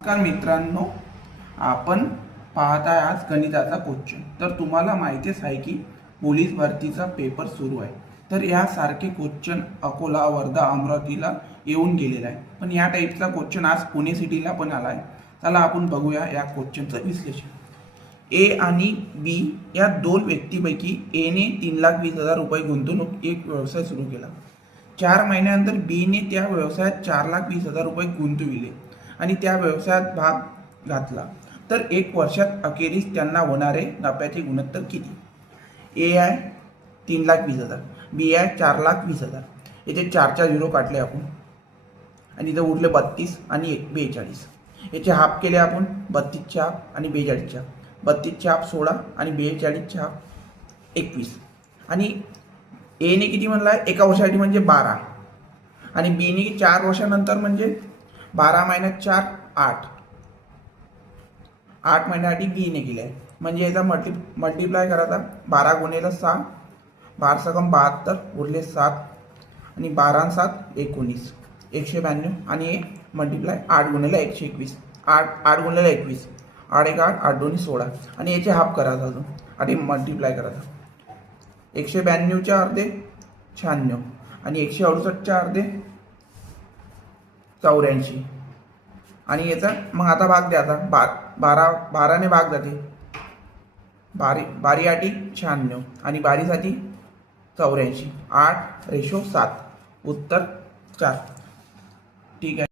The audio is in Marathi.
नमस्कार मित्रांनो, आपण पाहताय आज गणिताचा क्वेश्चन। तर तुम्हाला माहितीच आहे की पोलीस भरतीचा पेपर सुरू आहे। तर यासारखे क्वेश्चन अकोला, वर्धा, अमरावतीला येऊन गेलेला आहे। पण या टाईपचा क्वेश्चन आज पुणे सिटीला पण आला आहे। चला आपण बघूया या क्वेश्चनचं विश्लेषण। ए आणि बी या दोन व्यक्तीपैकी ए ने 3,20,000 रुपये गुंतवणूक एक व्यवसाय सुरू केला। 4 महिन्यानंतर बी ने त्या व्यवसायात 4,20,000 रुपये गुंतविले आणि त्या व्यवसायात भाग घातला। तर एक वर्षात अखेरीस त्यांना होणारे नफ्याचे गुणोत्तर किती? ए आहे 3,20,000, बी आहे 4,20,000। याचे 4 झिरो काढले आपण आणि इथे उरले 32 आणि 42। याचे हाफ केले आपण 32चे हाफ आणि 42चे हाफ। 32चे हाफ 16 आणि 42चे हाफ 21। आणि ए ने किती म्हणला आहे? एका वर्षासाठी म्हणजे 12 आणि बी ने 4 वर्षानंतर म्हणजे 12 महिन्यात 4 8 8 महिन्यासाठी बी ने केले आहे। म्हणजे याचा मल्टिप्लाय करायचा 12 गुणिले 6, 12 सकम 72 उरले 7 आणि 12 आणि 7 19, 192 आणि हे मल्टिप्लाय 8 गुणिले 121, 8 गुणिले 21, 8 1 8, 8 2 16 आणि याचे हाफ करायचा अजून आणि मल्टिप्लाय करायचा। 192चे अर्धे 96 आणि 168चे अर्धे 84 आणि याचा मग आता भाग द्यायचा 12ने भाग जाते। बारीसाठी 96 आणि बारीसाठी 84, 8:7, उत्तर 4। ठीक आहे।